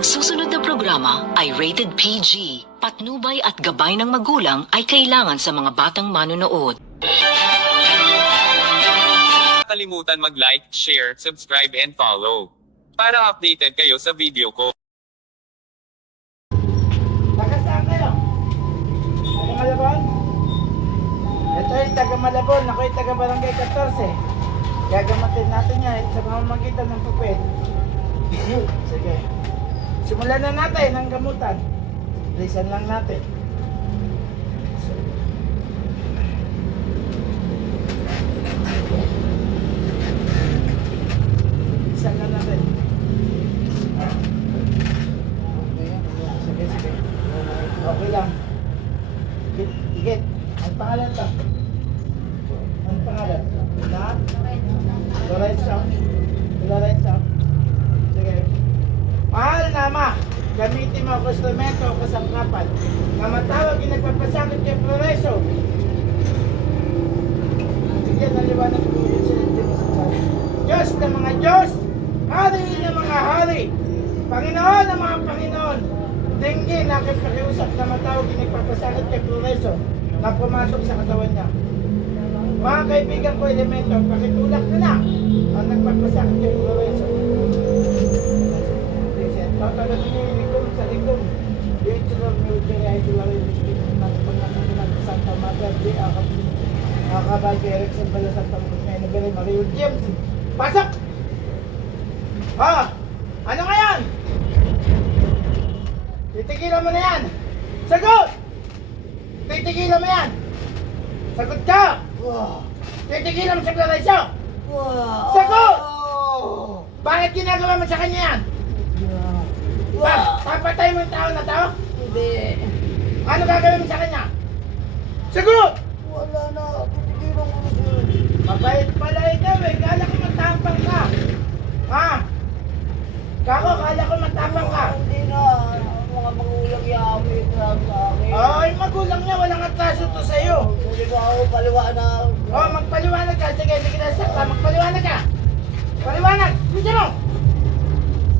Ang susunod na programa ay rated PG. Patnubay at gabay ng magulang ay kailangan sa mga batang manonood. kalimutan mag-like, share, subscribe and follow. Para updated kayo sa video ko. Taga saan kayo? Taga Malabon? Ito yung taga Malabon, ako yung taga Barangay 14. Gagamatin natin yan sa pamamagitan ng papel. Sige. Simulan na natin ang gamutan. Lisan lang natin. Lisan lang. Okay lang. Higit. Ang pangalan ka? Ang pangalan? Na? Lorenzo. Lorenzo. Sige. Mahal na ma, gamitin mo ang instrumento o kasangkapan na matawag yung nagpapasakit kay Floreso. Sige, naliwanag ko yun sa Diyos. Ng mga Diyos, Hari ng mga Hari, Panginoon ng mga Panginoon, Dinggi na aking pakiusap na matawag yung nagpapasakit kay Floreso na pumasok sa katawan niya. Mga kaibigan ko elemento, pakitulak na na ang nagpapasakit kay Floreso. Tatalaga niyo likom sa likom. Dito lang yung kaya ito lang yung likom ng pagkakakilan sa Maria di akap Akabay kay Erickson pala sa Tangkutay na Bere Mario James. Pasok! Ha? Ano ngayon? Titigilan mo na yan! Sagot! Titigilan mo yan! Sagot ka! Titigilan mo sa Clarice! Sagot! Bakit ginagawa mo sa kanya yan? Pa, papatay mo yung tao na tao? Hindi. Ano gagawin mo sa kanya? Sagot! Wala na. Titigilan ko na sir. Mabait pala ikaw eh. Kala ko matapang ka. Ha? Kako, kala ko matapang ka. Hindi na. Ang mga magulang yamit lang sa akin. Ay, magulang niya. Walang atraso to sa'yo. Hindi ko ako paliwanag. Oh, magpaliwanag ka. Sige, sige na sakta. Magpaliwanag ka. Paliwanag. Bisa mo.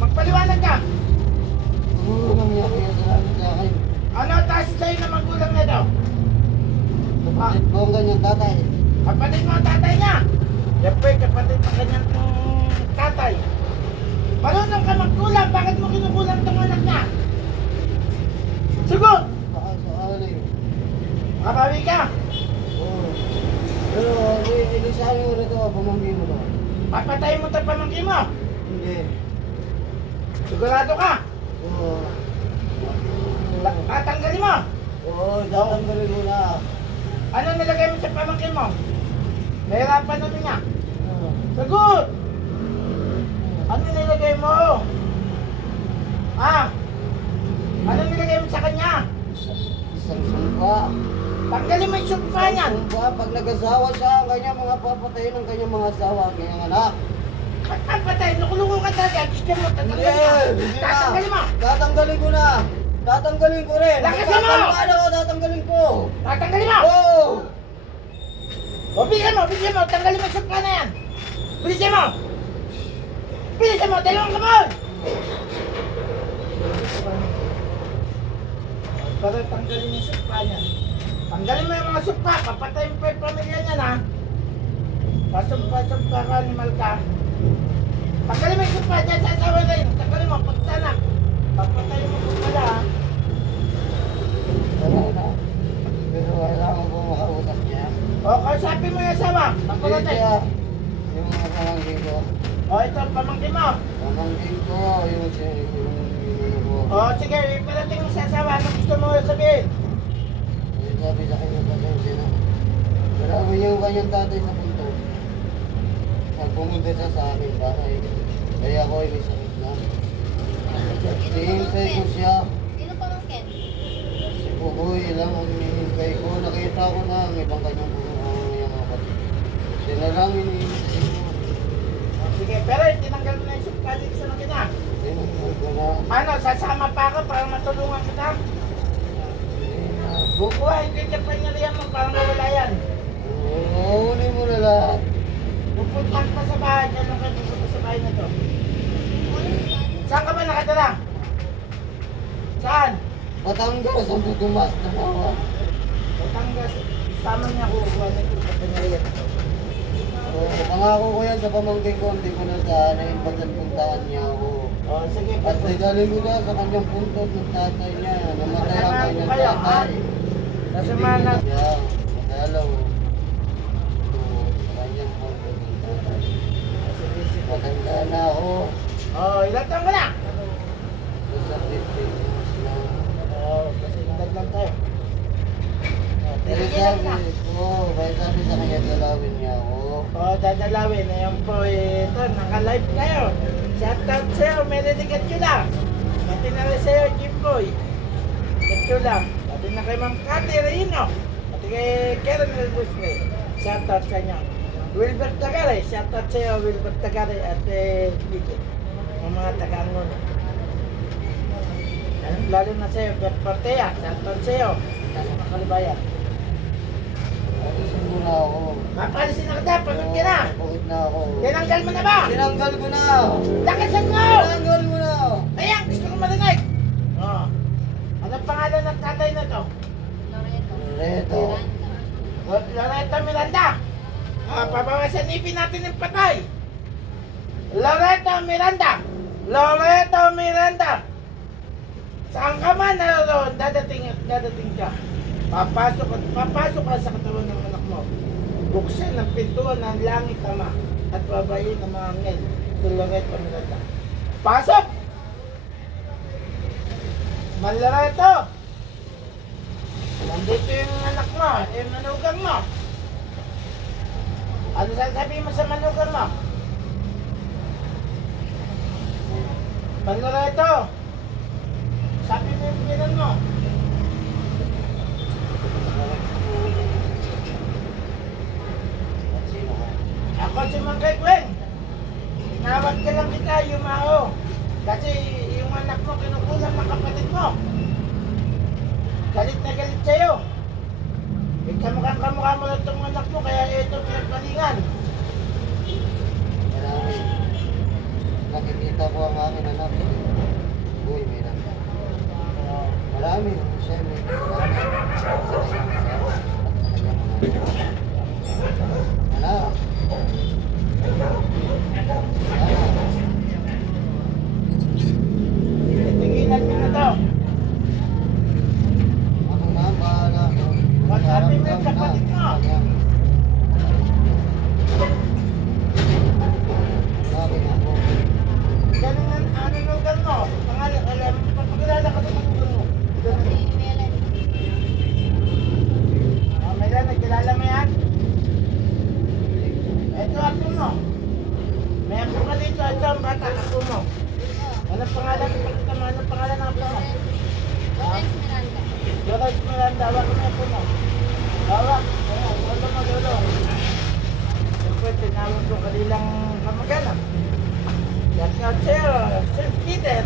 Magpaliwanag ka. Ano nangyari sa akin? Ano atraso sa'yo ng magulang na daw? Kapatid ko ang ganyan tatay. Kapatid mo ang tatay niya. Siyempre, kapatid ng kanyang mm, tatay. Marunong ka magkulang. Bakit mo kinukulang itong anak niya? Sagot! Baka sa alin. Makabawi ka. Oo. Pero, ilisahan mo na ito. Pamangkin mo to. Papatay mo ito pamangkin mo. Hindi. Sigurado ka. Oo. Ta- Tatanggalin mo. Oo, tatanggalin mo na. Ano nilagay mo sa pamangkin mo? Nahirapan na niya. Sagot! Ano nilagay mo? Ah? Ano nilagay mo sa kanya? Isang sumpa. Tanggalin mo yung sumpa niyan. Sumpa, pag nag-asawa siya, ang kanyang mga papatayin ng kanyang mga asawa, ang kanyang anak. Kapatay, nakulungan ka talaga. Gusto mo, tatanggalin mo. Tatanggalin mo. Tatanggalin ko na. Tatanggalin ko rin. Lakasan mo! Tatanggalin ako, tatanggalin ko. Tatanggalin mo. Oo. O, bilisan mo, bilisan mo. Tanggalin mo yung sumpa na yan. Bilisan mo. Bilisan mo, dalawang kamay. Para tanggalin yung sumpa niya. Tanggalin mo yung mga sumpa. Papatayin mo pa yung pamilya niya na. Pasumpa-sumpa ka, animal ka. Tanggalin mo yung sumpa dyan sa asawa na yun. Tanggalin mo, pagtanak. Papatayin mo wala ha. Wala na. Pero kailangan ko makausap niya. O, kausapin mo yung asawa. Pagkulatay. siya. Yung mga pamangkin ko. O, ito, pamangkin mo. Pamangkin ko, yung siya, yung yung ko. O, sige, iparating mo sa asawa. Ano gusto mo sabihin? Yung sabi sa kanya sila. Marami yung kanyang tatay sa punto. Pag pumunta siya sa akin, bakit? Kaya ako ay may sakit na. Hihintay ko siya. Sino pamangkin? Si Bukoy lang ang hinihintay ko. Nakita ko na ang ibang kanyang ang yung mga kapatid. Sila lang hinihintay ko. Sige, pero tinanggal mo na yung dito sa makina. Tinanggal ko na. Ano, sasama pa ako para matulungan kita? Bukuha, hindi ka pa nilihan mo para mawala yan. Huli mo na lahat. Pupuntahan pa sa bahay, ganun ka pupunta sa bahay na to. Saan ka ba nakatira? Saan? Batangas, ang tutumas na bawa. Batangas. Sama niya ako kuha nito sa Pinariat. Uh, pangako ko yan sa pamangkin ko, hindi ko na sana yung bagan puntahan niya ako. Oh, sige. At regalin mo na sa kanyang puntot ng tatay niya. Namatay ang ko kanyang tatay. Kasama na. Yeah. Ito, ng tatay. Matanda na ako. Oh, ilan taon ka na? Nasa 50 years na. Oh, kasi edad lang tayo. Oh, Pero sabi na. ko, kaya sabi sa kanya, dalawin niya ako. Oh, dadalawin. Ayan po, eh, ito, naka-live kayo. Shout out sa'yo, Melody Gatchula. Pati na rin sa'yo, Jimboy. Gatchula. Pati na kay Ma'am Cathy Reino. Pati kay Karen Elbusme. Shout out sa inyo. Wilbert Tagare, shout out sa'yo, Wilbert Tagare at eh, Vicky. Ang mga taga-angon. Lalo na sa'yo, Bert Partea. Shout out sa'yo. Nasa Makalibaya. Alisin mo na ako. Papalisin na kita, pagod ka na. Pagod na ako. Tinanggal mo na ba? Tinanggal ko na! Lakasan mo! Tinanggal mo na! Kaya, gusto ko marinig. Oh. Anong pangalan ng tatay na to? Reto. Loretta Miranda. Ah, pabawasan ipin natin ng patay. Loretta Miranda. Loretta Miranda. Saan ka man naroon, dadating at dadating ka. Papasok at papasok ka sa katawan ng anak mo. Buksan ang pintuan ng langit ama at babayin ng mga angel. Si Loretta Miranda. Pasok! Manlareto! Nandito yung anak mo, yung manugang mo. Ano sasabihin mo sa manugang mo? Manlareto! Sabi mo yung pinan mo. Ako si Mangkay Gwen. Tinawag ka lang kita, yumao. Kasi yung anak mo, kinukulang ng kapatid mo. Galit na galit sa'yo. Eh, kamukhang kamukha mo lang itong anak mo, kaya ito pinagpalingan. Marami. Nakikita ko ang aking anak. Uy, may nanda. Marami. Siya may marami. Sa kanyang asawa at sa kanyang mga anak. Anak. Tigilan mo na to. Ako na, bahala. Magsabi mo yung Magkaramdam na kapatid mo. sa kanyang- Bakit ako? Ganun ang ano lugar mo. Pangalan, alam, papakilala ka sa magulang mo. Ganun. Oh, may lang, nagkilala mo yan? Ito ako mo. May ako ka dito, ito ang bata, ako mo. Anong pangalan? Anong pangalan ng ako mo? Joray Miranda, hawak mo ako mo. Hawak. Ayan, lolo mo, lolo. Siyempre, tinawag ko kanilang kamag-anak. Shout out sa'yo, Sir Peter.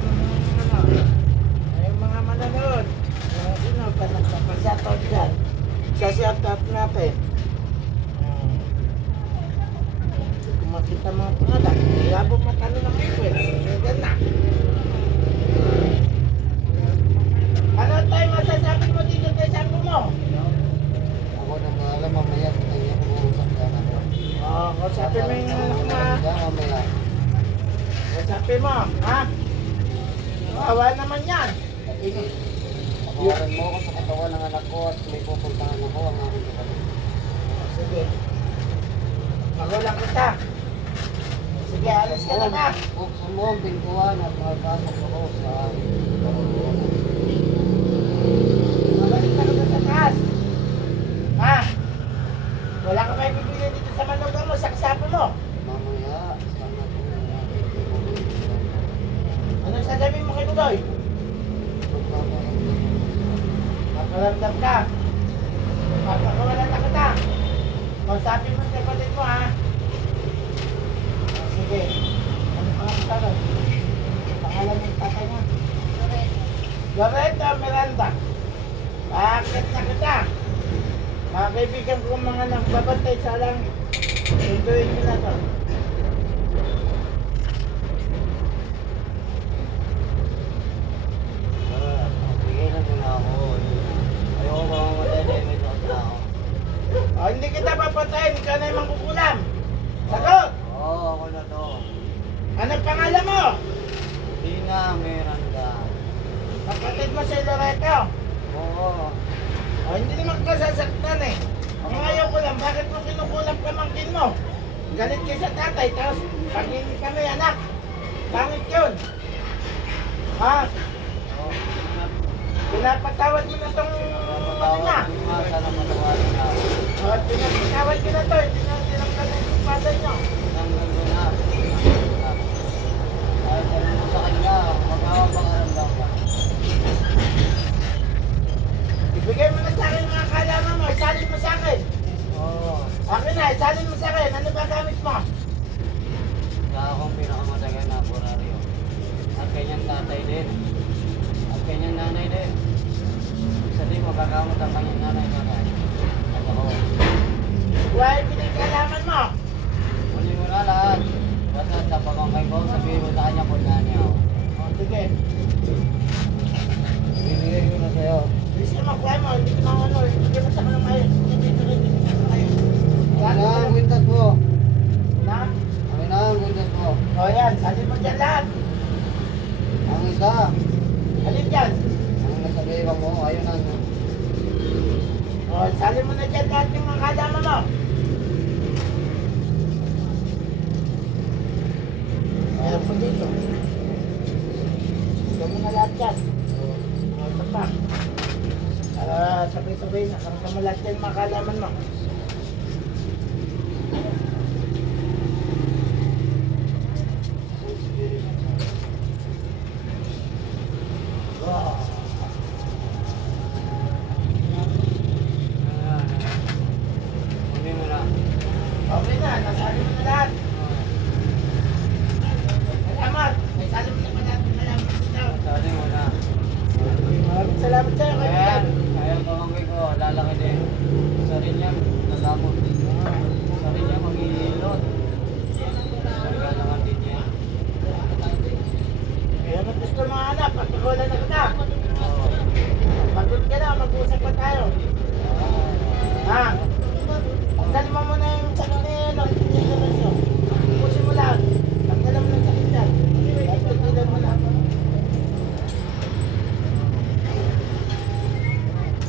Ano, ay mga manonood. Mga sino pa nagpapashoutout dyan. Sa shoutout natin. Kung makita mga pangalan, labo matalo ng people. Ganyan na. Ano tayo masasabi mo dito kay sabi mo? Ako na bahala mamaya sa kanya kumuusap ka na ako. Oo, oh, sabi mo yung anak mo. ha? Kaya mamaya. Sabi mo, ha? Kawawa naman yan. Pagawalan mo ako sa katawan ng anak ko at may pupuntahan ako ang aking kapatid. Sige. Magulang kita. Sige, alis ka na ka. Ang pintuan at makapasok ako sa kaibigan ko mga nagbabantay sa langit. Enjoy nyo na to. Oh, hindi kita papatayin, ikaw mangkukulam. Sagot! Oo, oh, ako na to. Anong mo? Dina Miranda. Kapatid mo si Loreto? Oo. Oh, hindi naman ka eh. Ayaw ko lang, bakit mo kinukulam pamangkin mo? Galit ka sa tatay, tapos pag hindi kami anak, pangit yun. Ha? Pinapatawad mo na tong ano nga, sana patawarin na pinapatawad ko na to, hindi na tinanggal na yung father nyo. Tanggal ko na. Kahit ano mo sa kanya, magkawang pangaramdam ka. Ibigay mo na sa akin mga kalaman mo, isalin mo sa akin. Oo. Akin na, isalin mo sa akin, ano ba gamit mo? Kaya akong pinakamatagal na buraryo. At kanyang tatay din. At kanyang nanay din. Isa din magkakamot ang kanyang nanay tatay. At ako. Why pinagkalaman mo? Huli mo na lahat. Basta sa pamangkay ko, sabihin mo sa kanya kung saan niya ako. O, sige. Bibigay ko na sa'yo. Bilis ka makuha mo, hindi ko na ano, hindi mo sa kanong mayo. Hindi ko rin, hindi ko mayo. Ano na ang kwintas mo? Na? Ano na ang kwintas mo? O yan, salin mo dyan lahat. Ang isa, Alin dyan? ang nasa liwang mo, ayun ang O, salin mo na dyan lahat yung mga kadama mo. Meron po dito. Ito mo na lahat dyan. O, ito pa. Para sabay-sabay na, karang mo lahat yan mga kalaman mo. Wow. Huli mo na. Okay na, nasali mo na lahat. Salamat. May sali mo na pa lahat ng kalaman mo dito. Sabi mo na. Maraming salamat sa'yo. Ayan, kaibigan. ayan pamangkay ko, lalaki din. Isa rin yan, nagamot. Isa rin yan, mag-iilot. Talaga naman din yan. Kaya ba't gusto mga anak, pagkakulan na kita. Oo. Pagod ka na, mag-usap pa tayo. Ha? Tanggalin mo muna yung sakit na yun, ang tinitiraso. Pusin mo lang. Tanggalan mo ng sakit yan. Kahit titilan mo lang.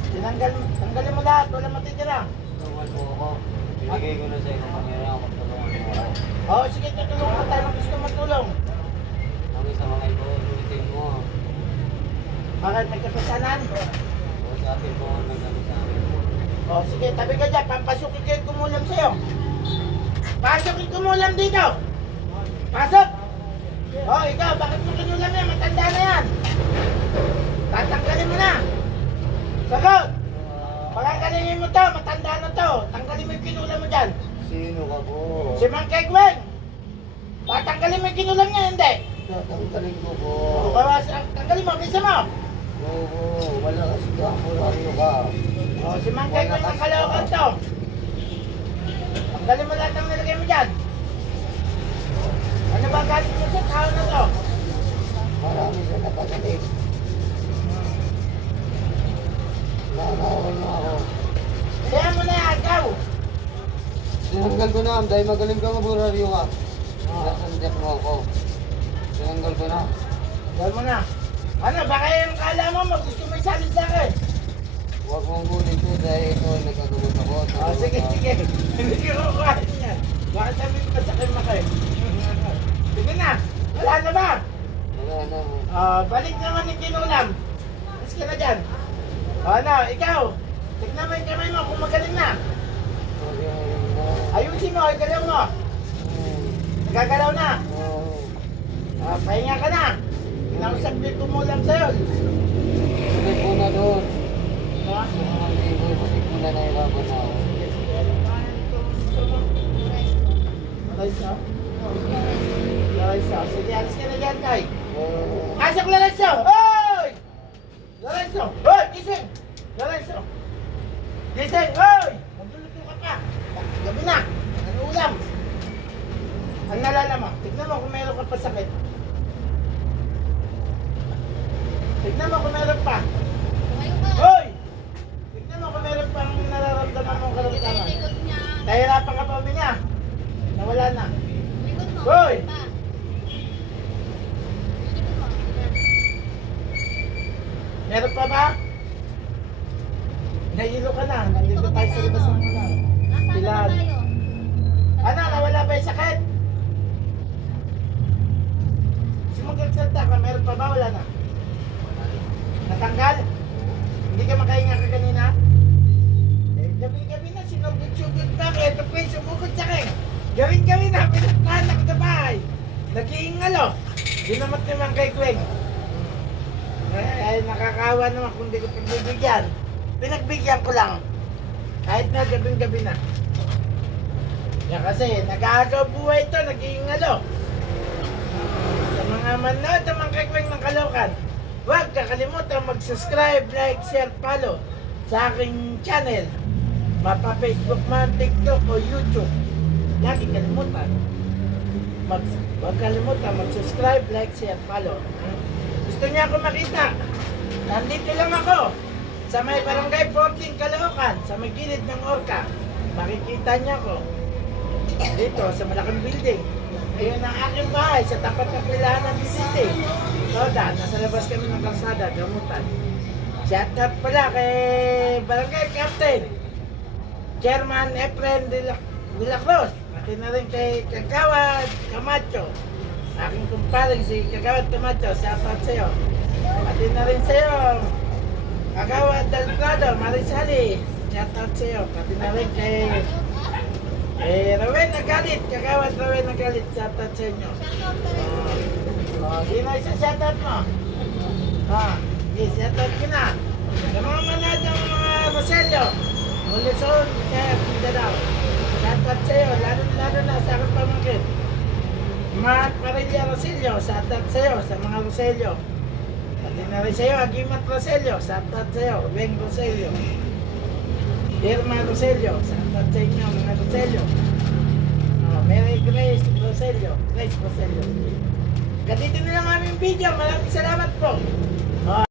Tinanggal, tanggalin mo lahat, wala matitira. Tulungan mo ako. Ibigay ko na sa'yo kung pangyayari ako, tulungan mo ako. Oo, sige, tutulungan ka tayo ng gusto matulong. Ang isa mga ito, ulitin mo. Bakit nagkapasanan? O sa atin mo, nagkano sa akin. O sige, tabi ka dyan, papasukin ko yung kumulam sa'yo. Kumulam dito. Pasok! O, ikaw, bakit mo kinulam yan? Matanda na yan. Tatanggalin mo na. Sagot! Pagkakalingin mo to, matanda na to. Tanggalin mo yung kinulam mo dyan. Sino ka po? Si Mang Kay Gwen. Patanggalin mo yung kinulam niya, hindi. Tatanggalin ko po. O, bawas, tanggalin mo, bisa mo. Oo, wala kasi ka, kuraryo ka. O, si Mang Kay Gwen ang kalawakan to. Tanggalin mo lahat ng nilagay mo dyan. Ano ba galit mo sa tao na to? Marami sa napagaling. Nanawal na ako. Kaya mo na agaw. Tinanggal ko na, dahil magaling ka maburaryo ka. Nasandak mo ako. Tinanggal ko na. Tanggal mo na. Ano, baka yung kala mo, mag gusto mo isalin sa akin. Huwag mong kunin ko dahil ito nagkagugot ako. O, Ah, sige, sige. Hindi ko kukuhain yan. Baka sabihin ko sa akin makay. Sige na. Wala na ba? Wala na. Ah, balik naman yung kinulam. Mas ka na dyan. O, ano, ikaw. Tignan mo yung kamay mo kung magaling na. Na. Ayusin mo, igalaw mo. Nagagalaw na. Ah, pahinga ka na. Kinausap ko yung kumulam sa'yo. Sige po na doon. Ha? Sa mga libo, sige po na nahirapan na ako. Ay, sa. Sige, alis ka na dyan, Tay. Asak Lorenzo! Oy! Lorenzo! Oy! Gising! Lorenzo! Gising! Oy! Magluluto ka pa. Gabi na. Ang ulam. Ang nalala mo. Tignan mo kung meron ka pa sakit. Tignan mo kung meron pa. Hoy! Tignan mo kung meron pang nararamdaman mong karamdaman. Nahirapan ka pa niya. Nawala na. Hoy! Meron pa ba? Nahilo ka na. Nandito tayo sa labas ng. Nasaan Ilan? Ano, nawala ba yung sakit? Sumagagsalta ka, meron pa ba? Wala na. Natanggal? Hindi ka makahinga ka kanina? Eh, gabi-gabi na, sinugod-sugod na. Ito po yung sumugod sa akin. Gawin-gawin na, pinagpahan ako sa bahay. Nag-iingalo. Dinamot naman kay Kweng. Ay, ay, nakakawa naman kung di ko pagbibigyan. Pinagbigyan ko lang. Kahit na gabing-gabi na. Yan kasi, nag-aagaw buhay ito, nag-iingalo. Sa mga manood ng mga kakweng ng Kalokan, huwag kakalimutan mag-subscribe, like, share, follow sa aking channel. Mapa Facebook man, TikTok o YouTube. Lagi kalimutan. Mag, huwag kalimutan mag-subscribe, like, share, follow. Gusto niya ako makita? Nandito lang ako. Sa may barangay 14 Caloocan, sa may gilid ng Orca. Makikita niya ako. Dito, sa malaking building. Ayun ang aking bahay, sa tapat ng pilahan ng Vicente. Toda, nasa labas kami ng kalsada, gamutan. Shout out pala kay Barangay Captain. Chairman Efren de la, de la Cruz. Pati na rin kay Kagawad Camacho. Aking kumparing si Kagawad Camacho, shout out sa'yo. Pati na rin sa'yo, Kagawad Delgado, Marisali. Shout out sa'yo. Pati na rin kay eh, Rawen nagalit. Kagawad Rawen nagalit. Shout out sa inyo. Oh, sino isa shout out mo? Ah, yes, shout out ko na. Sa mga manad ng mga Roselio, Mulison, kaya Mindanao. Shout out sa iyo, lalo, lalo na sa aking pamangkin. Mahat Parilla Roselio, shout out sa iyo, sa mga Roselio. Pati na rin sa iyo, Agimat Roselio, shout out sa iyo, Weng Roselio. Irma Roselio, shout out sa inyo mga Roselio. Oh, Mary Grace Roselio, Grace Roselio. Ganito na lang aming video. Maraming salamat po.